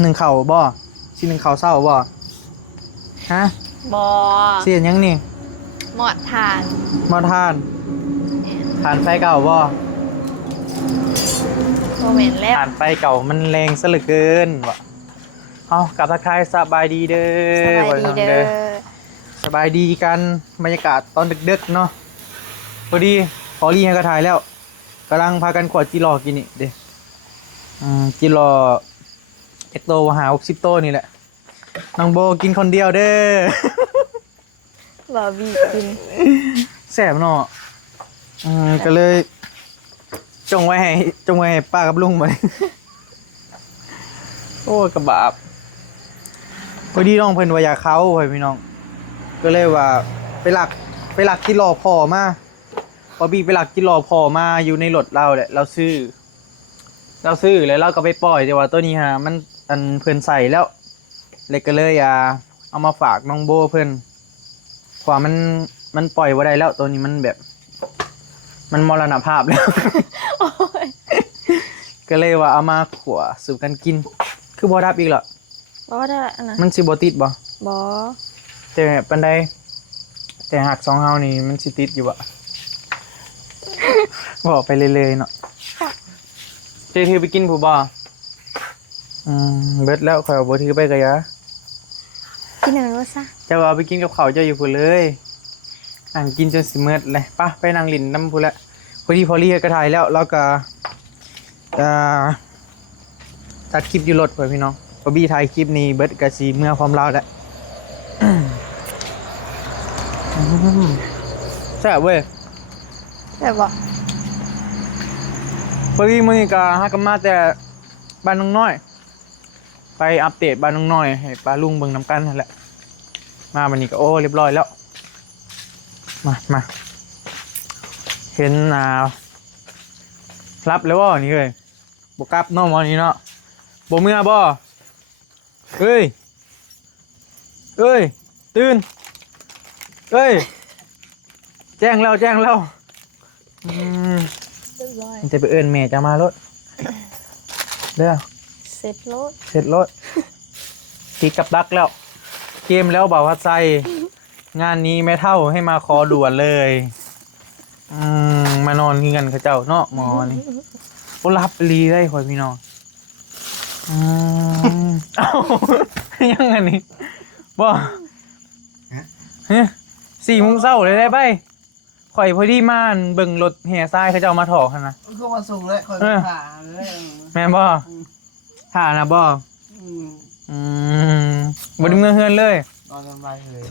หนึ่งเข่าบ่สิหนึ่งเข่าเศร้าบ่ฮะ บอ เสียนยังนี่ หมอดทาน มาทานทานไฟเก่าบ่ โมเมนต์แล้ว ทานไฟเก่ามันแรงซะเหลือเกินวะเอากลับทักทายสบายดีเด้ ส อบ ายดีเด้อ สบายดีกันบรรยากาศตอนดึกๆเนาะพอดีพอรีให้กระถ่ายแล้วกำลังพากันขวดจิรอกินนี่เด้จิรอเอ็กโตหา60 โตนี่แหละน้องโบกินคนเดียวเด้อบ าร์บี้กิน แสบเนาะก็เลยจงไว้ให้ป้ากับลุงไป โอ้กระบาบพอดีน้องเพิ่นว่าอยากเข้าไปพี่น้อง ก็เลยว่าไปหลักที่รอพอมาพอบีไปหลักที่รอพอมาอยู่ในรถเราแหละเราซื้อแล้วเราก็ไปปล่อยแต่ว่าตัวนี้ฮะมันอันเพิ่นใส่แล้วเลยก็เลยเอามาฝากน้องโบเพิ่นกว่ามันปล่อยบ่ได้แล้วตัวนี้มันแบบ มันมรณภาพแล้ว โอ้ย ก็เลยว่าเอามาขัวสู่กันกิน คือบ่ดับอีกเหรอบ อได้อันนะ มันสิบ่ติดบ่ บอ แต่ปันใดแต่หากสองเฮานี่มันสิติดอยู่บ่ บอกไปเลยๆเนาะเจถือไปกินผู้บ่เบิดแล้วข่อยเอาบ่ถือไปกะยะ กินหนึ่งรู้ซะ เจ้าเอาไปกินกับข้าวเจ้าอยู่พุ่นเลยนั่งกินจนสิเมิดเลยป่ะไปนั่งลิ้นน้ำพุ่นละพอดีพอลี่ก็ถ่ายแล้วแล้วก็ตัดคลิปอยู่รถเพื่อนพี่น้องพอบี้ถ่ายคลิปนี้เบิดกะสีเมื่อความเล่าแล้ว แซ่บเว้ย แต่บอก พอดีมื้อนี้ก็ฮักกันมาแต่บ้านน้องน้อยไปอัปเดตบ้านน้องน้อยให้ป้าลุงเบิ่งนำกันนั่นแหละมาวันนี้ก็โอ้เรียบร้อยแล้วมาเห็นรับแล้วบ่นี่เลยบ่กลับเนาะมื้อนี้เนาะบ่เมื่อบ่เฮ้ยตื่นเฮ้ยแจ้งแล้ว เรียบร้อย มันจะไปเอิ้นแม่จะมารถเด้อ เสร็จรถ เสร็จรถติดกับดักแล้วเกมแล้วบ่าววัดไซงานนี้แม่เท่าให้มาขอด่วนเลยมานอนกินกันเขาเจ้าเนาะหมอนี่โอ้รับรีได้คอยพี่น้องเอ้ายังไงนี่บ่เฮ้ย4 โมงเช้าเลยได้ไปข่อยพอดีมาเบิ่งรถแห่ทรายเขาเจ้ามาถอกหั่นนะ ก็มาส่งแล้วคอยผ่าเลย แม่นบ่ถ่านะบ่ อืม บ่ได้เมื่อเฮือนเลย นอนสบายเลย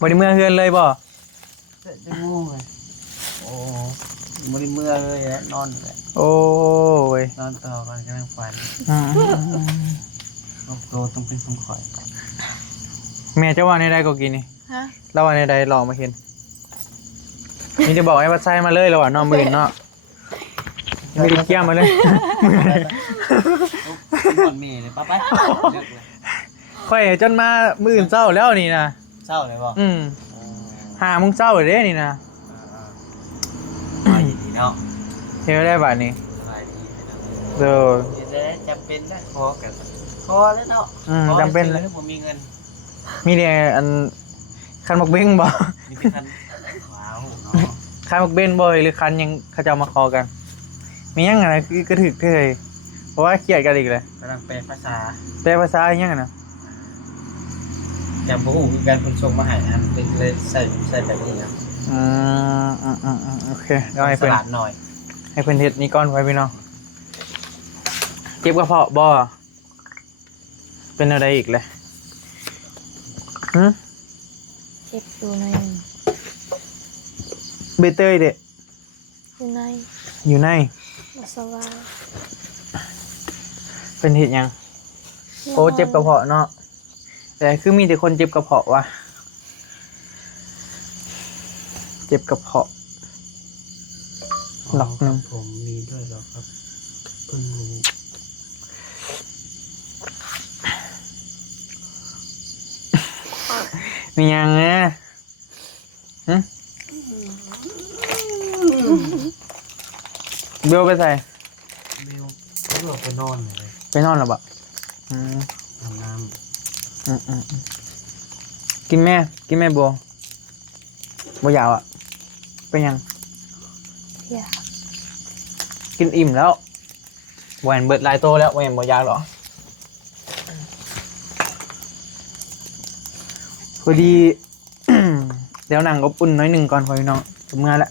บ่ได้เมื่อเฮือนเลยบ่ จะง่วงเลยโอ้ไม่ได้เมื่อเลยแหละนอนเลย โอ้ย นอนต่อกันกำลังฝันโตต้องเป็นคนข่อย แม่จะว่าในใดก็กินนี่ ฮะ แล้วว่าในใดลองมาเห็นนี่จะบอกให้วัดไส้มาเลยแล้วว่านอนมื่นเนาะไม่ได้เกี่ยมมาเลย นอนเมย์เลยป้าไปเลิกเลย ค่อยจนมามื่นเศร้าแล้วนี่นะ เศร้าเลยป่ะ 5 โมงเช้าเลยเด้นี่นะ สบายดีเนาะ เฮ็ดได้บาดนี้ สบายดี เด้อ จะจำเป็นนะคอกันคอแล้วเนาะ จำเป็นเลย ผมมีเงิน มีแต่อันคันมักเบ้งบ่ นี่เป็นคันว้าวเนาะ คันมักเบ้นบ่หรือคันยังเขาจะเอามาคอกัน มียังไงกระถึกเลยเพราะว่าเครียดกันอีกเลย กำลังแปลภาษา แปลภาษาอีหยังอะนะ จำพวกมีการขนส่งมาให้นะเป็นเลยใส่แบบนี้นะ โอเคเดี๋ยวให้ ส เพิ่น ลัดหน่อย ให้เพิ่นเฮ็ดนี่ก่อนไว้พี่น้องเก็บกระเพาะบ่เป็นอะไรอีกเลยหึ เจ็บอยู่ใน เบเตยเด้ อยู่ใน อยู่ใน บ่สบาย เป็นเฮ็ดหยังโอ้เจ็บกระเพาะเนาะแต่คือมีแต่คนเจ็บกระเพาะวะเจ็บกระเพาะหลอกหนึง ผมมีด้วยหรอครับเพิ่งรู้ มีหยังเนี่ยหึเบลไปใส่ เบลเขาบอกไปนอนเลย ไปนอนหรอบ่ อืม น้ำน้ กินแม่บัวบัวยาวอ่ะเป็นยัง อยาก กินอิ่มแล้วแหวนเบิดลายโตแล้วแหวนบัวยาวหรอพอดี เดี๋ยวหนังก็ปุ่นน้อยหนึ่งก่อนพอพี่น้องจะเมื่อละ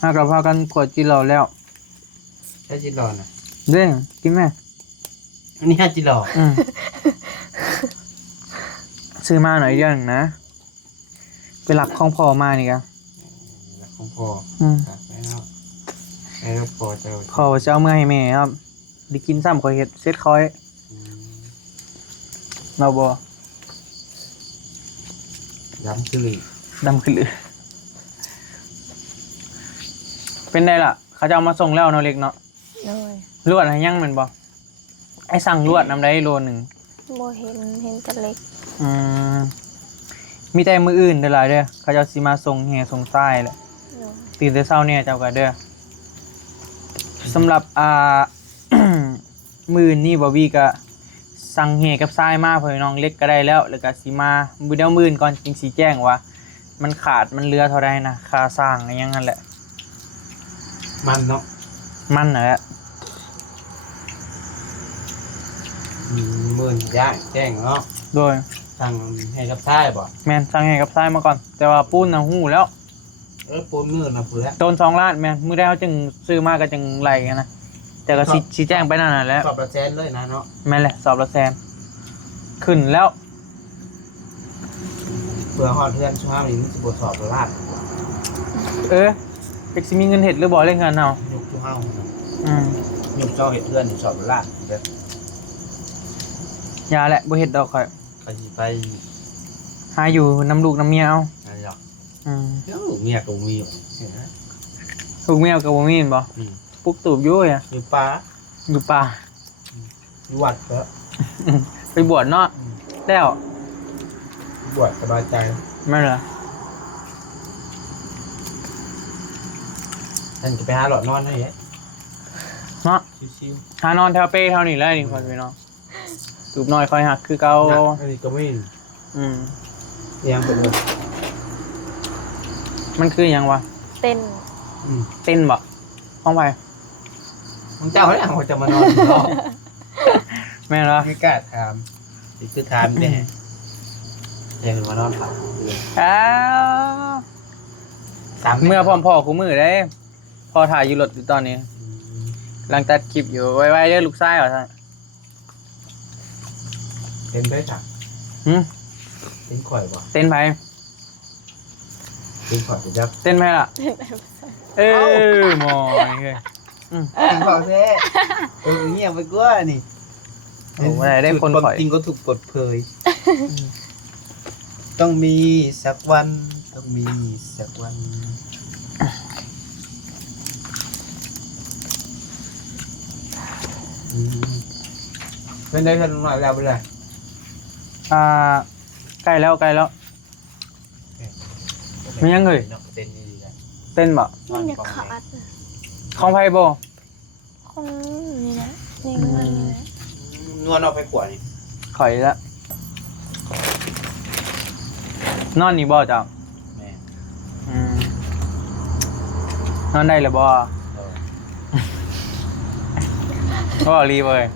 ห้ากับพากันกดจีรอแล้ว ำแค่จิรอนะ เด้งกินแม่ อันนี้ห้าจิรอ อืม ซื้อมาหน่อยเดียวหนึ่งนะไปหลักของพ่อมานี่กัน แล้วของพ่อ อืม ครับแล้วพ่อจะ พ่อจะเอาเมื่อให้แม่ครับได้กินซ้ำคอยเห็ดเซ็ตคอย อืม เราบอ ย้ำคือหลี ดำขึ้นเลยเป็นไงล่ะ เขาจะเอามาส่งแล้วเนาะเล็กเนาะ โดย ลวดอะไรยังเหมือนบอไอ้สั่งลวดนำได้โลหนึ่ง บ่เห็นแต่เล็ก อืมมีแต่มืออื่นเด้อหลายเด้อเขาจะเอาสิมาส่งแห่ส่งทรายแหละ โดย ตื่นแต่เช้าเนี่ยเจ้าก็เด้อสำหรับมือนี่บอบี้ก็สั่งแห่กับทรายมาเพื่อน้องเล็กก็ได้แล้วแล้วก็สิมามือเดียวมือก่อนจริงสีแจ้งว่ามันขาดมันเรือเท่าไรนะค่าสร้างอะไรอย่างนั้นแหละ มันเนาะ มันน่ะแหละ หมื่นย่างแจ้งเนาะ โดย สั่งให้กับท้ายบ่ แมนสั่งแห่กับทรายมาก่อน แต่ว่าปูนนะหู้แล้ว ปูนมือนะเพื่อน โดน2 ล้านแมนมือได้เขาจึงซื้อมาก็จึงไหลกันนะแต่ก็สิแจ้งไปนั่นน่ะแหล้ว สอบประแซนเลยนะเนาะ แม่นแหละสอบละแสนขึ้นแล้ว เพื่อฮอดเพื่อนช่วงนี้มันจะบทสอบประลาด เป็กสิมีเงินเห็ดหรือบ่เล่นงานเอา ยุคช่วงเฮา อืม ยุคเจ้าเห็ดเพื่อนสอบประลาดเดี๋ยวย าแหละบ่เห็ดดอกข่อย ไปสิไป หาอยู่น้ำลูกน้ำเมียเอา อะไรหรอก อืม เดี๋ยวเมียก็มีอยู่เห็นไหม ลูกเมียกับบ่มีเห็นบ่ อืม ปุ๊บตูบอยู่อ่ะ อยู่ป่า อยู่ป่า อยู่วัดก็ ไปบวชเนาะแล้ว บวชสบายใจ แม่นเหรอ ท่านจะไปหาหลอดนอนให้เฮ้ย เนาะ ชิว หานอนแถวเป้เท่านี้แหล้วนี่คนพี่น้องตูบน้อยคอยหักคือเก่า ๆอันนี้ก็ไม่ อืม ยังเป็นเลย มันคือหยังวะ เต้น เต้นบ่ห้องไป มึงเจ้าเนี่ยเขาจะมานอนอยู่นอก แม่นเหรอ ไม่กล้าถามติดคือถามเนี่ยอยากมานอนถาม อ้าว ถาม เมื่อพ่อคู่มือได้พ่อถ่ายอยู่รถอยู่ตอนนี้กำลังตัดคลิปอยู่ไว้ๆเด้อลูกชายเหรอท่าน เป็นได้จัก หืม เป็นข่อยบ่ เต้นไป เป็นข่อยจะจับ เต้นไปล่ะ เต้นแบบสั่น เออหมอนี่เลย เป็นข่อยแท้เงียบไปกว่านี่ โอ้ไม่ได้คนข่อย จริงก็ถูกเปิดเผยต้องมีสักวันต้องมีสักวันเป็นได้ทันหน่อยแล้วไปเลย อ่าใกล้แล้วมันยังเลย เต้นนี่เลย เต้นบ่ มันอยากขาด ของไพ่บ่ คนนี่แหละนี่มันนี่แหละ นวลเอาไปขวดนี่ ข่อยละนอนนี่บ่จ้ะ แม่ อืมนอนได้หรือบ่พ่อรีบ่เลย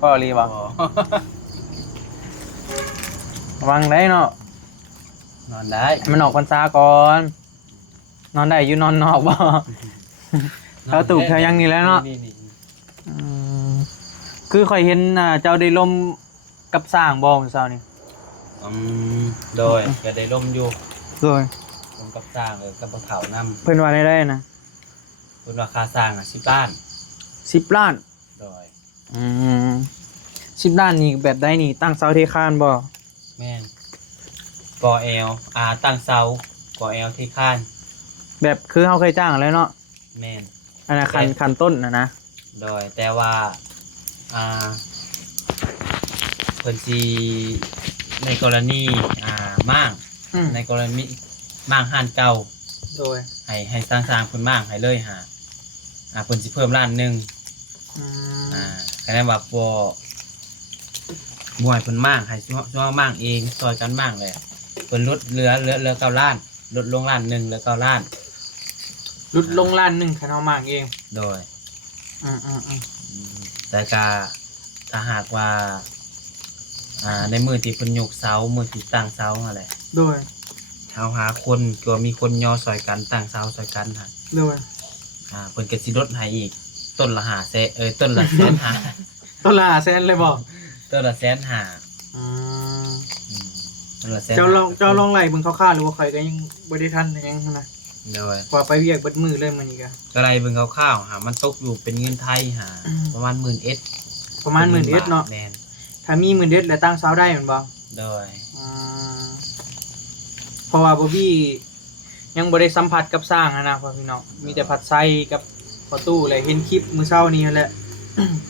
พ่อรีบ่ระวังได้เนาะ นอนได้ มันออกพรรษาก่อนนอนได้อยู่นอนนอกบ่ เขาตูบเขายังนี่แล้วเนาะ อืมคือข่อยเห็นเจ้าได้ลมกับสร้างบ่มื้อเช้านี่ โดยก็ได้ล่มอยู่ โดย ลมกับสร้างเลยกับเถาน้ำ เพิ่นว่าได้นะ คุณราคาสร้าง10 ล้าน 10 ล้าน โดย อืม10 ล้านนี่แบบใดนี่ตั้งเสาเทคานบ่ แม่นกอเอลตั้งเสากอเอลที่ข้าน แบบคือเฮาเคยจ้างแล้วเนาะ แม่น อันนั้นคันต้นนะ โดยแต่ว่าเพิ่นสิในกรณีม่าง อืม ในกรณีม่างห้านเก่า โดย ให้สร้างเพิ่นม่างให้เลยหาเพิ่นสิเพิ่มล้านหนึง อืม คะแนนว่าบ่ให้เพิ่นมากให้ช่วยมากเองซอยกันมากเลยเพิ่นลดเหลือ9ล้านลดลงล้านหนึ่งเหลือ9ล้าน ลดลงล้านหนึงคันเฮามากเอง โดย อืม แต่ก็ถ้าหากว่าในมือที่เพิ่นยกเสามือที่ตั้งเสาอะไร โดย เฮาหาคนก็มีคนย่อซอยกันตั้งเสาซอยกันฮะ โดย เพิ่นก็สิลดให้อีกต้นละ5แสนต้นละแสนห้า ต้นละแสนเลยบ่ ต้นละแสนห้า อืม ต้นละแสน เจ้าลองไล่เบิ่งคร่าวๆหรือว่าข่อยก็ยังบ่ได้ทันยังนะ โดย พอไปเวียกเบิดมือเลยมื้อนี้ก็ ก็ได้เบิ่งคร่าวๆมันตกอยู่เป็นเงินไทยประมาณ10,000 เอส ประมาณ10,000เอสเนาะ แม่น ถ้ามี10,000เอสแล้วตั้งเสาได้แม่นบ่ โดย อืมเพราะว่าบ่บี้ยังบ่ได้สัมผัสกับสร้างนะพ่อพี่น้องมีแต่ผัดไส้กับประตูแหละเห็นคลิปมื้อเช้านี้นั่นแหละ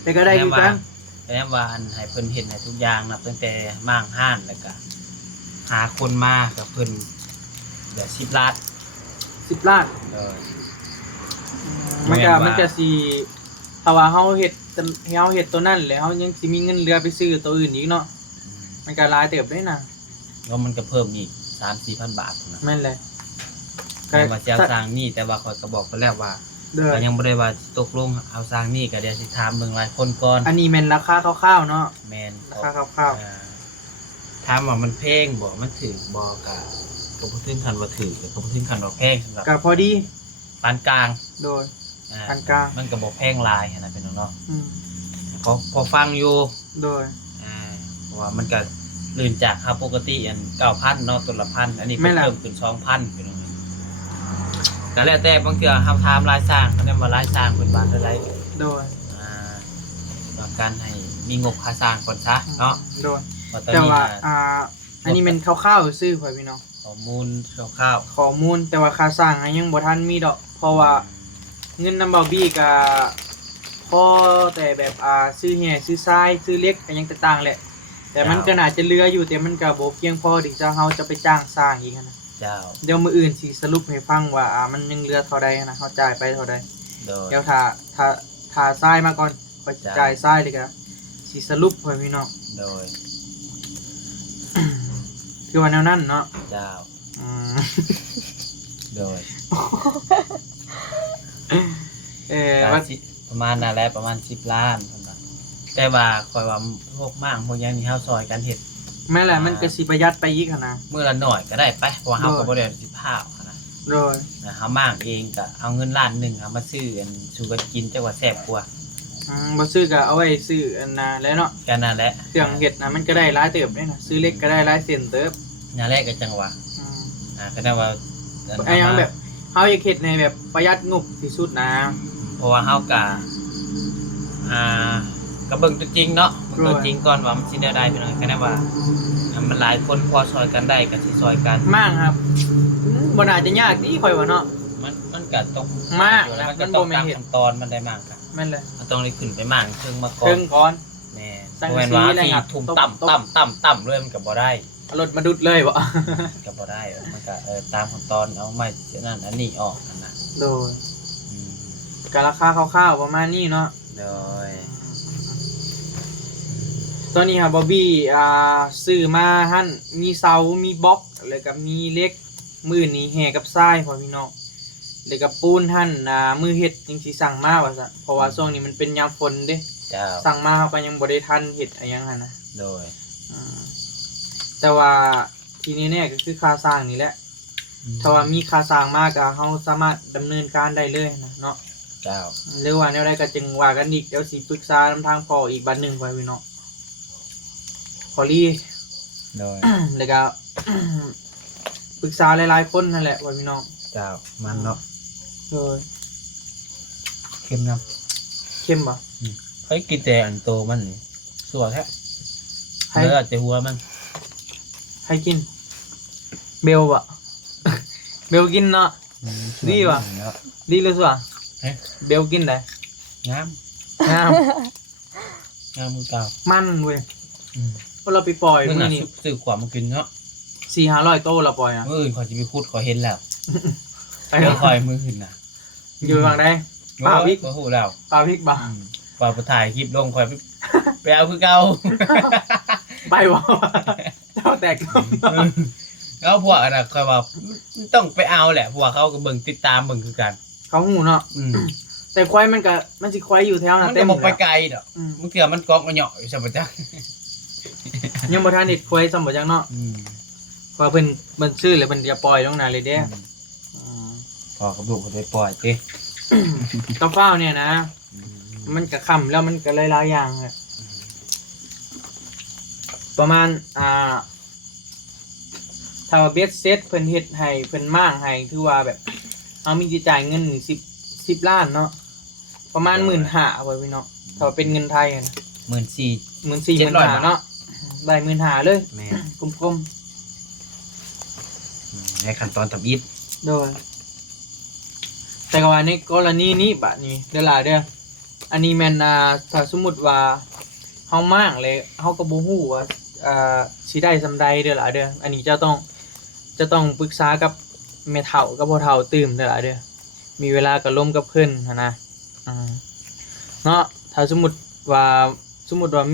แต่ก็ได้คือกัน แนะว่าอันให้เพิ่นเฮ็ดให้ทุกอย่างนับตั้งแต่ม่างห้านแล้วก็หาคนมากับเพิ่นเดี๋ยว10 ล้าน 10ล้าน โดย มันก็สิถ้าว่าเฮาเฮ็ดตัวนั้นแล้วเฮายังสิมีเงินเหลือไปซื้อตัวอื่นอีกเนาะมันก็หลายเติบได้นะ แล้วมันก็เพิ่มอีก 3-4,000 บาทนะ แม่นเลย แต่ว่าจะสร้างนี่แต่ว่าข้อยก็บอกไปแล้วว่า เด้อ ก็ยังบ่ได้ว่าตกลงเอาสร้างนี่ก็เดี๋ยวสิถามเบิ่งหลายคนก่อน อันนี้แม่นราคาคร่าวๆเนาะ แม่น ราคาคร่าว ถามว่ามันแพงบ่มันถูกบ่ก็บ่ถึงขั้นว่าถูกก็บ่ถึงขั้นว่าแพงสำหรับ ๆก็พอดี ปานกลาง โดย อ่ ปานกลาง มันก็บ่แพงหลายหันน่ะเป็นเนาะ อืม พอฟังอยู่ โดย เพราะว่ามันก็ลื่นจากครับปกติอัน 9,000 เนาะตัวละ 1,000 อันนี้เพิ่มขึ้น 2,000เป็นจังได๋ก็แล้วแต่บางเทื่อเฮาถามรายสร้างเขาได้ว่ารายสร้างเพิ่นบาทเท่าใด โดย ต้องการให้มีงบค่าสร้างก่อนซะเนาะ โดย เพราะตอน แต่ นี้ ว่าอันนี้เป็นคร่าวๆซื่อๆพ่อพี่น้อง ข้อมูลคร่าว ข้อมูลแต่ว่าค่าสร้างยังบ่ทันมีดอก เพราะว่าเงินนำเบาบี้ก็พอแต่แบบซื้อแห่ซื้อทรายซื้อเหล็กก็ยังต่างๆแหละ แต่มันก็น่าจะเหลืออยู่แต่มันก็บ่เพียงพอที่จะเฮาจะไปจ้างสร้างอีกนะ เจ้า เดี๋ยวมื้ออื่นสิสรุปให้ฟังว่ามันยังเหลือเท่าใดนะเฮาจ่ายไปเท่าใด โดย เดี๋ยวถ้าทรายมาก่อนก็จ่ายทรายเลยก็สิสรุปให้พี่น้อง โดย คือว่าแนวนั้นเนาะ เจ้า อืม โดย ว่า ว่าประมาณนั้นแหละประมาณ10 ล้านพุ่นน่ะแต่ว่าข่อยว่าพวกมากพวกอย่างนี้เฮาซอยกันเฮ็ด แม่นแหละมันก็สิประหยัดไปอีกหันนะ มื้อละหน่อยก็ได้ไปเพราะว่าเฮาก็บ่ได้สิพาวนะ โดย เฮามากเองก็เอาเงินล้านหนึงเอามาซื้ออันสู่กันกินจักว่าแซ่บกว่า บ่ซื้อก็เอาไว้ซื้ออันน่ะแล้วเนาะ กันนั่นแหละ เครื่องเฮ็ดนะมันก็ได้หลายเติบเด้นะซื้อเล็กก็ได้หลายเส้นเติบ นั่นแหละก็จังว่า อืม ก็ได้ว่า ไอ้ยังแบบเฮาอยากเฮ็ดในแบบประหยัดงบที่สุดนะ เพราะว่าเฮาก็ก็เบิ่งตัวจริงเนาะเบิ่งตัวจริงก่อนว่ามันสิแนวใดพี่น้องก็ได้ว่ามันหลายคนพอซอยกันได้ก็สิซอยกัน มากครับบ่น่าจะยากนี่ข่อยว่าเนาะ มันก็ต้อง มาก อยู่แล้วมัน มั ก็ น ต้ บ่ อง แม่น ตาม เฮ็ด ขั้นตอนมันได้มากกัน แม่นเลย มันต้องได้ขึ้นไปมากเครื่องมาก่อ เทิ น งก่อน แม่น สัง บ่ กะ แม่น สี ว่า อะไร ที่ ครับ ทุ่ม ตบ ต่ำเลยมันก็บ่ได้ เอารถมาดุดเลยบ่ ก็บ่ได้มันก็ตามขั้นตอนเอาไม้เช่นนั้นอันนี้ออกนั่นน่ะ โดย อืม ก็ราคาคร่าวๆประมาณนี้เนาะ โดย ตอนนี้ครับบ๊อบบี้ซื้อมาหั่นมีเสามีบล็อกแล้วก็มีเหล็กมือนี้แห่กับทรายพ่อพี่น้องแล้วก็ปูนหั่นมือเฮ็ดจังสิสั่งมาว่าซะเพราะว่าช่วงนี้มันเป็นยามฝนเด้ เจ้า สั่งมาเขาก็ยังบ่ได้ทันเฮ็ดอะไรหยังหั่นนะ โดย แต่ว่าทีนี้เนี่ยก็คือค่าสร้างนี่แหละถ้าว่ามีค่าสร้างมากก็เฮาสามารถดำเนินการได้เลยนะเนาะ เจ้า หรือว่าแนวใดก็จึงว่ากันอีกเดี๋ยวสิปรึกษานำทางพ่ออีกบัดหนึงไว้พี่น้องพอลี่ โดย แล้วก็ ปรึกษาหลายๆคนนั่นแหละไว้พี่น้อง เจ้ามันเนาะ โดย เข้มน้ เข้มบ่ ำเฮ้ยกินแต่อันโตมันนี่สัวแท้ ให้ เลือดแต่หัวมัน ให้กิน เบลบ่ เบลกินเนาะ ดีว่ะ เนาะ ดีเลยสิวะ เอ๊ะ เบลกินได้ งาม งาม งามมือเก่า มันเว้ย อืม พอเราไปปล่อย เมื่อ มื้อ น่ะ นี้ ซื้อขวามากินเนาะ 400-500โตเราปล่อยนะ เมื่ออื่นขอยจะไปคุดขอยเห็นแล้ว ไป เดี๋ยวคอยมือขึ้นนะ อยู่ฝั่งใด ปลาพริก ก็หูแล้ว ปลาพริกบ่ อืม พอถ่ายคลิปลงคอยไปเอาคือเก่า ไปบ่เจ้าแตก แล้วพวกน่ะคอยว่าต้องไปเอาแหละพวกเขาก็เบิ่งติดตามเบิ่งคือกัน เขาหูเนาะแต่ควายมันสิควายอยู่แถว มั นั้น น ก็ เต็ม บ่ไปไกลดอก อืม บางเทื่อมันกอกมันเหยาะอยู่ซั่นบ่จ๊ะ ยังบ่ทันเด็ดควายซ้ำบ่จังเนาะเพราะเพิ่นมันซื้อแล้วเพิ่นจะปล่อยลงนาเลยเด้อืม พอกับลูกก็ได้ปล่อยติ กาฟ้าวเนี่ยนะ มันก็ค่ำแล้วมันก็หลายๆอย่างอะประมาณถ้าว่าเบ็ดเซ็ตเพิ่นเฮ็ดให้เพิ่นม่างให้คือว่าแบบเอามีสิจ่ายเงินนี่10ล้านเนาะประมาณ 15,000ไว้พี่เนาะถ้าว่าเป็นเงินไทยอะนะ 14,000 14,000เนาะได้15,000เลย แม่ กลม ในขั้นตอนตับอิฐ ๆโดยแต่ก็ว่าในกรณีนี้บัดนี้เด้อล่ะเด้ออันนี้แม่นถ้าสมมุติว่าเฮาม่างเลยเฮาก็บ่ฮู้ว่าสิได้ซำใดเด้อล่ะเด้ออันนี้จะต้องปรึกษากับแม่เฒ่ากับพ่อเฒ่าตื่มเด้อล่ะเด้อมีเวลาก็ร่วมกับเพิ่นหั้นนะเนาะถ้าสมมุติว่า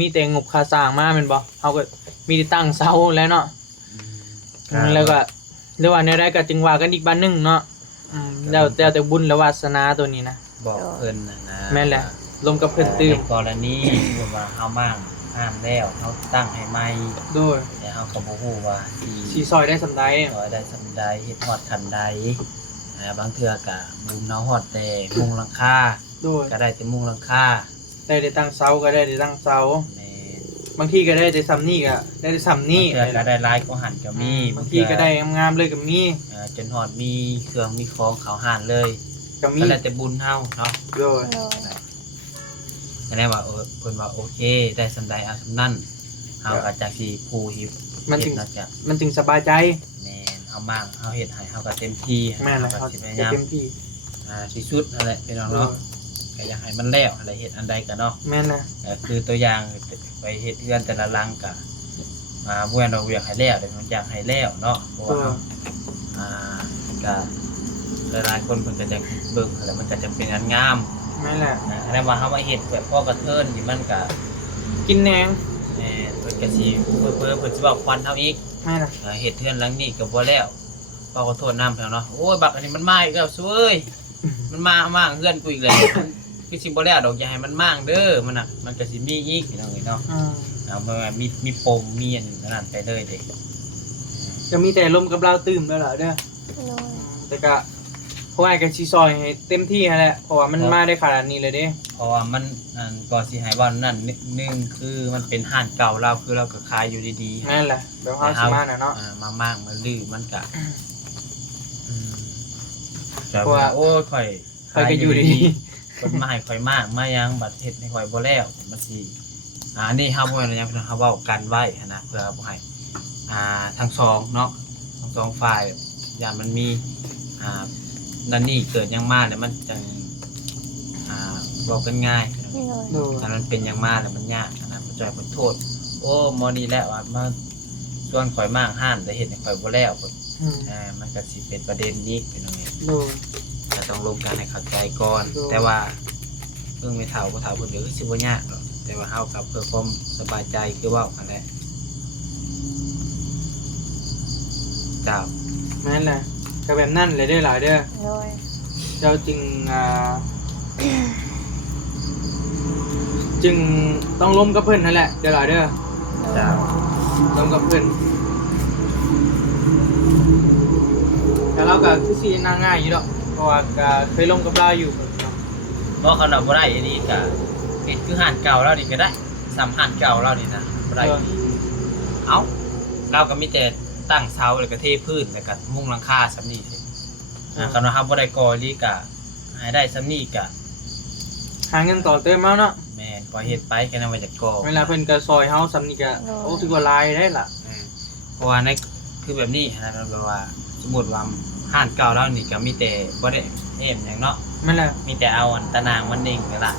มีแต่งบค่าสร้างมาแม่นบ่เฮาก็มีแต่ตั้งเสาแล้วเนาะแล้วก็หรือว่าแนวใดก็จึงว่ากันอีกบัดนึงเนาะแล้วแต่บุญและวาสนาตัวนี้นะ บอกเพิ่นนะ แม่นแหละร่วมกับเพิ่นตื่ม ในกรณีว่าเฮามั่งห้ามแล้วเฮาตั้งให้ใหม่ โดย แต่เฮาก็บ่ฮู้ว่า สิซอยได้ซำใด ขอได้สำใดเฮ็ดฮอดคันใดบางเทื่อก็มุงเนาฮอดแต่มุงหลังคา โดย ก็ได้แต่มุงหลังคา ได้ตั้งเสาก็ได้ตั้งเสา แม่น บางทีก็ได้แต่ซ้ำนี่ก็ได้แต่ซ้ำนี่ บางเทื่อก็ได้หลายกว่าหันก็มี บางทีก็ได้งามๆเลยก็มี จนฮอดมีเครื่องมีของเขาห่านเลย ก็มี ก็แล้วแต่บุญเฮาเนาะ โดย โดย ก็ได้ว่าเพิ่นว่าโอเคได้สำใดเอาสำนั้นเฮาก็จักสิผู้ฮิบ มันจึง เฮ็ดนะจ๊ะ มันจึงสบายใจ แม่นเฮามั่งเฮาเฮ็ดให้เฮาก็เต็มที่ แม่นเลย เฮา เขา ก็สิพ จะ ยายาม เต็มที่ ที่สุดนั่นแหละพี่น้องเนาะก็อยากให้มันแล้วอะไรเฮ็ดอันใดก็เนาะ แม่นนะ คือตัวอย่างไปเฮ็ดเรือนแต่ละหลังก็บ่แม่นว่าอยากให้แล้วแต่มันอยากให้แล้วเนาะเพราะว่าก็หลายๆคนเพิ่นก็จะเบิ่งแล้วมันก็จะเป็นอันงาม แม่นแหละ แต่ว่าเฮามาเฮ็ดเพื่อพ่อกระเทินนี่มันก็ กินแหนง เพิ่นก็สิเพิ่นสิบอกควันเฮาอีก แม่นนะ เฮ็ดเทือนหลังนี้ก็บ่แล้วขอโทษนำเพิ่นเนาะโอ้ยบักอันนี้มันมาอีกแล้วซุเอ้ยมันมาเฮือนกูอีกแล้วคือสิบ่แล้วดอกอย่าให้มันมางเด้อมันน่ะมันก็สิมีอีกพี่น้องเอ้ยเนาะมันมีปมมีอันนั้นไปเลยเด้ จะมีแต่ลมกับเราตื่มแล้วล่ะเด้อ โดย แต่ก็เพราะว่าก็สิซอยให้เต็มที่นั่นแหละเพราะว่ามันมาได้ขนาดนี้เลยเด้ เพราะว่ามันก็สิให้ว่านั่นนึงคือมันเป็นห้านเก่าเราคือเราก็ขายอยู่ดีๆ แม่นแหละเดี๋ยวเฮาสิมาน่ะเนาะ มามากมันลือมันกะ เพราะว่า โอ้ยข่อย ใครก็อยู่ดี คนมาให้ข่อยมากมายังบัดเฮ็ดให้ข่อยบ่แล้วมันสินี่เฮาบ่แม่นหยังเพิ่นเฮาเว้ากันไว้หั้นนะเพื่อบ่ให้ทั้งสองเนาะทั้งสองฝ่ายอย่ามันมีนั่นนี่เกิดหยังมาแล้วมันจังเว้ากันง่าย โดย โดย ถ้ามันเป็นหยังมาแล้วมันยากนะบ่จ่อยบ่โทษ โอ้หมอนี่แหละว่ามาส่วนข่อยมากห้านแต่เฮ็ดให้ข่อยบ่แล้ว มันก็สิเป็นประเด็นนี้เป็นตรงนี้ โดย จะต้องลงการให้เข้าใจก่อน ถูก แต่ว่าเพิ่งไม่เท่าก็เท่าคนเดียวก็สิบ่ยากหรอกแต่ว่าเฮากับเพื่อความสบายใจคือเว่ากันแหละเจ้า แม่นแหละก็แบบนั้นเลยเด้อหลายเด้อ โดย เจ้าจึงต้องล้มกับเพิ่นนั่นแหละเด้อหลายเด้อ เจ้า ล้มกับเพิ่นแต่เราก็คือสินางง่ายอยู่ดอกเพราะว่าก็เคยล้มกับเราอยู่ เพราะเขาน่ะบ่ได้อันนี้ก็เฮ็ดคือห่านเก่าเรานี่ก็ได้ซ้ำห่านเก่าเรานี่นะบ่ได้เอ้าเราก็มีแต่ตั้งเสาแล้วก็เทพื้นแล้วก็มุงหลังคาซำนี้สิคันว่าเฮาบ่ได้ก่ออีหลีก็ให้ได้ซำนี้ก็ หาเงินต่อเติมเอาเนาะ แม่นก็เฮ็ดไปแค่นั้นว่าจะก่อ เวลาเพิ่นก็ซอยเฮาซ้ำนี่ก็โอ้ถือว่าหลายได้ล่ะ เพราะว่าในคือแบบนี้นะมันแปลว่าสมมุติว่าห้านเก่าแล้วนี่ก็มีแต่บ่ได้เอ็มหยังเนาะ แม่นแหละ มีแต่เอาอันตะนางมันนิ่งนี่ล่ะ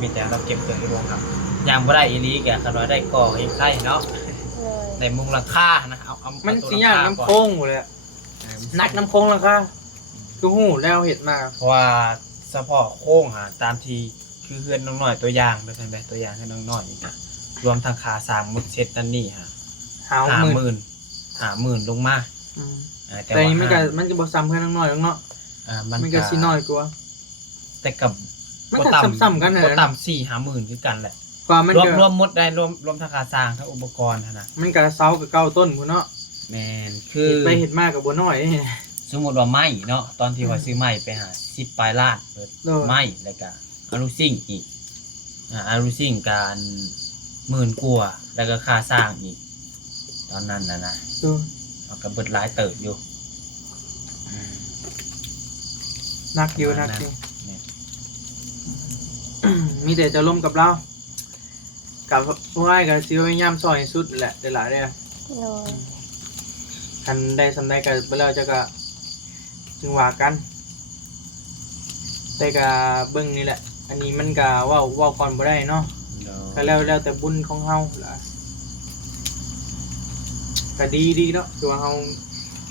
มีแต่เราเก็บเกินที่โรงครับยังบ่ได้อีหลีก็คันว่าได้ก่อเองไข่เนาะ โดย ได้มุงราคานะเอา มันสิยากน้ำโค้งหมดเลยอะนักน้ำโค้งแล้วค่ะคือหูแล้วเห็ดมา เพราะว่าเฉพาะโค้งตามที่คื คือเพื่อนน้องน้อยตัวอย่างเป็นจังไดตัวอย่างให้น้องน้อยนี่ก็รวมทั้งค่าสร้างหมดเสร็จนั่นนี่ฮะ 50,000ลงมาแต่ แต่ ว่า นี่มันก็บ่ซ้ำเพื่อนน้อยๆเนาะ มันก็สิน้อยกว่า แต่กับ มันก็ซ้ำๆกันนั่นแห บ่ ละ ต่ำ4-50,000คือกันแหละ กว่ามัน รวม ก็ รวมหมดได้รวมทั้งค่าสร้างทั้งอุปกรณ์หั่นน่ะ มันก็เซากับเก่าต้นพุ่นเนาะ แม่นคือ เฮ็ดไปเฮ็ดมาก็บ่น้อยนี่ สมมุติว่าไม้เนาะตอนที่ว่าซื้อไม้ไปหา10ปลายล้านเปิด โดย ไม้แล้วก็อลูซิ่งอีกอลูซิ่งการ10,000กว่าแล้วก็ค่าสร้างอีกตอนนั้นนะ ดู เอาก็เบิดหลายเติบอยู่ นักอยู่มีแต่จะล่มกับเรากับพวกไอ้กับซิวพยายามซอยให้สุดแหละเดี๋ยวหลายเด้อ โดย คันได้สำได้กันไปแล้วจะก็จึงว่ากันแต่ก็เบิ่งนี่แหละ อันนี้มันก็เว้าก่อนบ่ได้เนาะก็แล้วแต่บุญของเฮาล่ะก็ดีเนาะคือว่าเฮา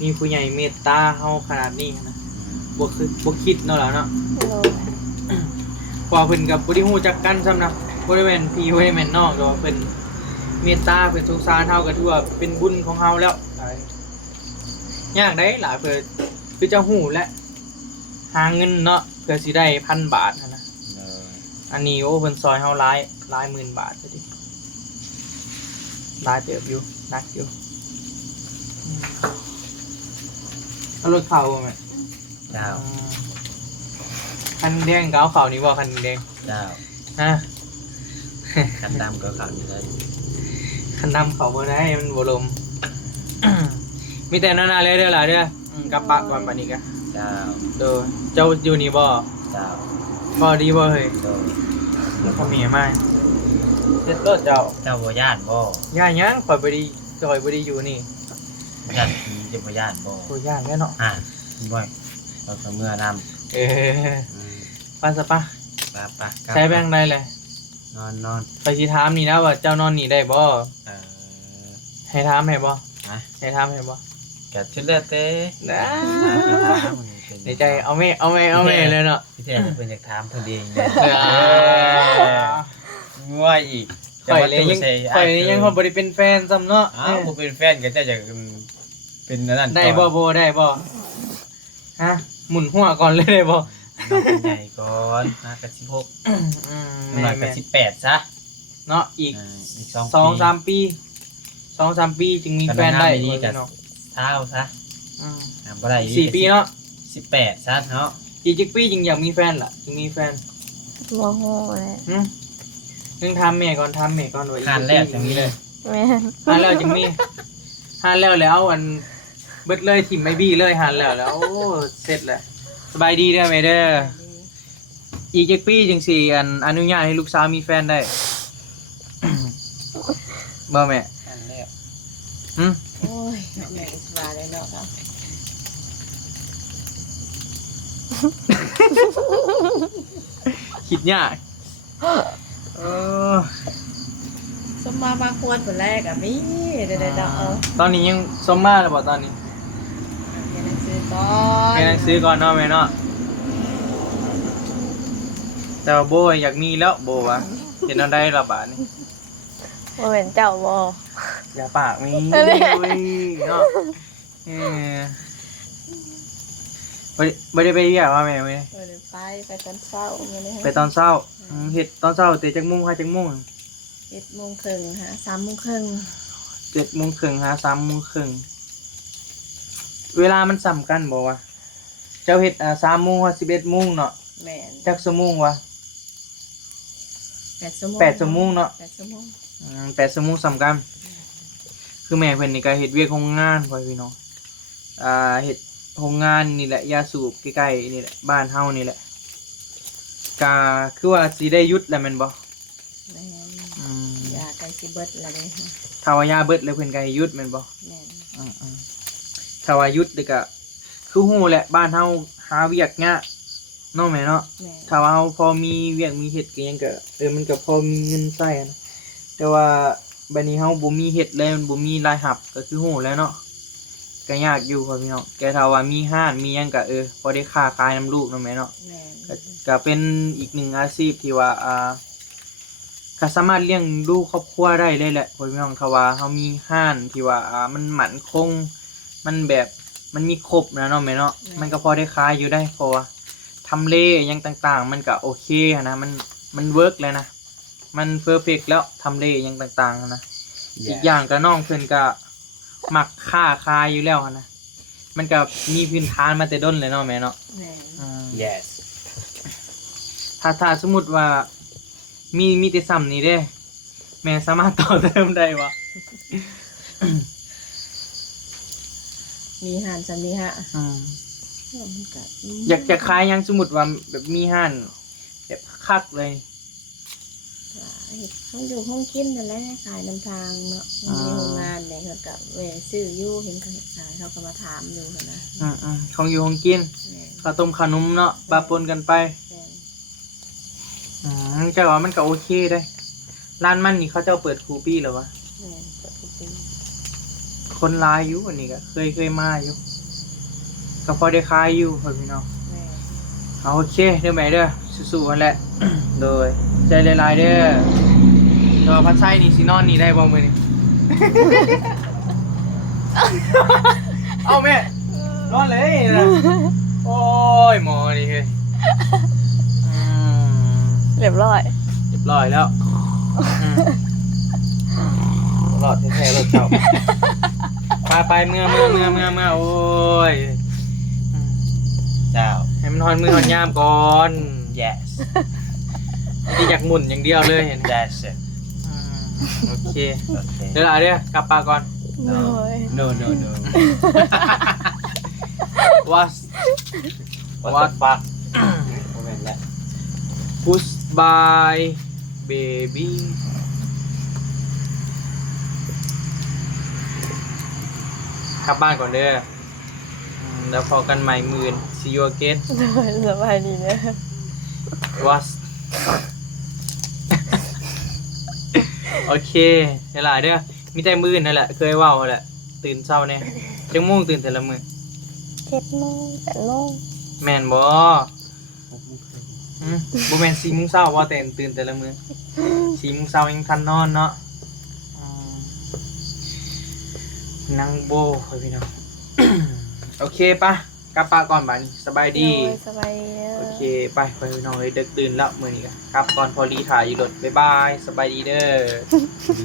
มีผู้ใหญ่เมตตาเฮาขนาดนี้นะบ่คิดเนาะล่ะเนาะ โดย พอเพิ่นกับบ่ได้ฮู้จักกันซ้ำนะบ่ได้แม่นพี่บ่ได้แม่นน้องแต่ว่าเพิ่นเมตตาเพิ่นสงสารเฮาก็ถือว่าเป็นบุญของเฮาแล้วยากได้หลายเพิ่นคือจะฮู้และหาเงินเนาะเพื่อสิได้1,000 บาทนะ อันนี้โอ้เพิ่นซอยเฮาหลายหมื่นบาทพอดีหลายเติบอยู่หนักอยู่เอารถเข่าบ่แม่ เจ้า คันแดงก็เอาเข่านี่บ่คันแดง เจ้า ฮะ คันดำก็ขาวอยู่เลย คันดำเข่าบ่ได้มันบ่ลม มีแต่นั่นน่ะเลยเด้อล่ะเด้อกลับปะก่อนบัดนี้กะ เจ้า เด้อเจ้าอยู่นี่บ่ เจ้า บ่ดีบ่เฮ้ย โดย พ่อแม่มาเฮ็ดรถเจ้า เจ้าบ่ย่านบ่ ย่าหยังข่อยบ่ได้อยู่นี่ ย่านผีจะบ่ย่านบ่ โอ้ย่าแม่เนาะ บ่อยเราทำเมื่อนำ ไปซะปะ ไปๆ ใช้แบงค์ได้เลย นอน ไปสิถามนี่นะว่าเจ้านอนนี่ได้บ่ ให้ถามให้บ่ ฮะ ให้ถามให้บ่ ก็ชุดแล้วแต่ นะในใจเอาแม่เลยเนาะ พี่แท้เพิ่นอยากถามเพิ่นเองง่วยอีก ข่อยเลยยังบ่ได้เป็นแฟนซ้ำเนาะ อ้าวบ่เป็นแฟนก็จะเป็นนั่น ได้บ่ได้บ่ฮะหมุนหัวก่อนเลยได้บ่ น้องใหญ่ก่อนกับ16น้อยกับ18ซะ เนาะอีก อีก 2-3 ปี2-3 ปีจึงมีแฟนได้ นี้กับเท่าซะบ่ได้ 4 ปีเนาะ 18ซะเนาะ อีกจักปีจึงอยากมีแฟนล่ะจึงมีแฟน บ่ฮู้แหละ นึงถามแม่ก่อนว่า หันแล้วจังนี้เลย แม่น หันแล้วจึงมีหันแล้วอันเบิดเลยทิ่มไม่บี้เลยหันแล้วโอ้เสร็จแล้วสบายดีเด้อแม่เด้ออีกจักปีจังสิอนุญาตให้ลูกสาวมีแฟนได้ บ่แม่ หันแล้ว โอ้ยแม่สบายเลยเนาะครับ คิดยากสมมาควรผลแรกอ่ะมีเดี๋ยวๆ ตอนนี้ยังสมมาแล้วบ่ตอนนี้ เรียนหนังสือก่อน เรียนหนังสือก่อนเนาะแม่เนาะแต่ว่าโบอยากมีแล้วโบวะเห็นเอาได้ละบาทนี่ บ่เป็นเจ้าบ่ อย่าปากมี เออ เนาะบ่ได้ไปเรียกว่าแม่เว้ย บ่ได้ไปตอนเช้ามื้อนี้ ไปตอนเช้าเฮ็ดตอนเช้าแต่จักโมงหาจักโมง 7:30ฮะ3:30 7:30หา3:30เวลามันซ้ำกันบ่วะเจ้าเฮ็ด3:00 น 11:00 นเนาะ แม่น จักชั่วโมงวะ 8 ชั่วโมง 8 ชั่วโมงเนาะ 8 ชั่วโมง 8 ชั่วโมงซ้ำกันคือแม่เพิ่นนี่ก็เฮ็ดเวียกโรงงานพ่อพี่น้องเฮ็ดโรงงานนี่แหละยาสูบใกล้ๆนี่แหละบ้านเฮานี่แหละก็คือว่าสิได้หยุดแล้วแม่นบ่ แม่นยาใกล้สิเบิดแล้วเด้ค่ะ ถ้าว่ายาเบิดแล้วเพิ่นก็ให้หยุดแม่นบ่ แม่น ถ้าว่าหยุดนี่ก็คือฮู้แหละบ้านเฮาหาเวียกยากเนาะแม่เนาะ แม่น ถ้าว่าเฮาพอมีเวียกมีเฮ็ดก็ยังก็มันก็พอมีเงินใช้นะแต่ว่าบัดนี้เฮาบ่มีเฮ็ดเลยมันบ่มีรายรับก็คือฮู้แล้วเนาะ ก็ยากอยู่พ่อพี่น้องแต่ถ้าว่ามีห้านมีหยังก็พอได้ค้าขายน้ำลูกนำแม่เนาะ แม่น ก็เป็นอีกหนึ่งอาชีพที่ว่าก็สามารถเลี้ยงดูครอบครัวได้เลยแหละพ่อพี่น้องถ้าว่าเฮามีห้านที่ว่ามันมั่นคงมันแบบมันมีครบนะเนาะแม่เนาะมันก็พอได้ขายอยู่ได้เพราะว่าทำเลหยังต่างๆ มันก็โอเคหั้นนะมันเวิร์กเลยนะมันเพอร์เฟกต์แล้วทำเลหยังต่างๆหั้นนะอีกอย่างก็น้องเพิ่นก็มักค้าขายอยู่แล้วหั้นนะมันก็มีพื้นฐานมาแต่ด้นเลยเนาะแม่เนาะ แม่น yes ถ้าสมมุติว่ามีแต่ซ้ำนี้เด้แม่สามารถต่อเติมได้บ่ มีหานจะมีฮะ มันก็ อยากจะขายหยังสมมุติว่าแบบมีห้านแบบคักเลย เฮ็ดห้องอยู่ห้องกินนั่นแหละขายนำทางเนาะมันมีโรงงานเนี่ยเขาก็แหวซื้ออยู่เห็นเขาเฮ็ดขายเขาก็มาถามอยู่หั่นนะ ของอยู่ของกิน แม่น ข้าวต้มขนมเนาะปะปนกันไป แม่น จะว่ามันก็โอเคได้ร้านมันนี่เขาเจ้าเปิดคูปี้แล้ววะ แม่นเปิดทุกปี คนหลายอยู่อันนี้ก็เคยมาอยู่ก็พอได้ขายอยู่พ่อพี่น้อง แม่น เอาโอเคเด้อแม่เด้อสู้ๆกันแหละ โดยใจหลายๆเด้อเดี๋ยวพัดไส้นี่สินอนนี่ได้บ่มื้อนี้ เอาแม่นอนเลยนะโอ้ยหมอนี่เฮ้ยเรียบร้อย เรียบร้อยแล้วรอดแท้ๆรถเจ้าไปเมื่อโอ้ย เจ้า ให้มันนอนมือหอนยามก่อน yes ที่อยากหมุนอย่างเดียวเลยเห็น yes โอเค โอเค เดี๋ยวเดี๋ยวกลับปาก่อน no no no no what what the fuck โมเมนต์ละ push by baby กลับบ้านก่อนเด้อแล้วพอกันใหม่มื่น see you again สบายดีเนี่ย what โอเคเดี๋ยวเด้อมีแต่มื่นนั่นแหละเคยเว้าแหละตื่นเช้าเนี่ยจังมุ่งตื่นแต่ละมื้อ 7 โมง 8 โมง แม่นบ่บ่แม่น4 โมงเช้าว่าแต่ตื่นแต่ละมื้อ4 โมงเช้ายังทันนอนเนาะนั่งโบค่อยพี่น้อง โอเคปะกลับปาก่อนบัดนี้สบายดี สบายดีเด้อ โอเคไปพี่น้องเอ้ยดึกตื่นแล้วมื้อนี้ก็กลับก่อนพอลีถ่ายอยู่รถบ๊ายบายสบายดีเด้อ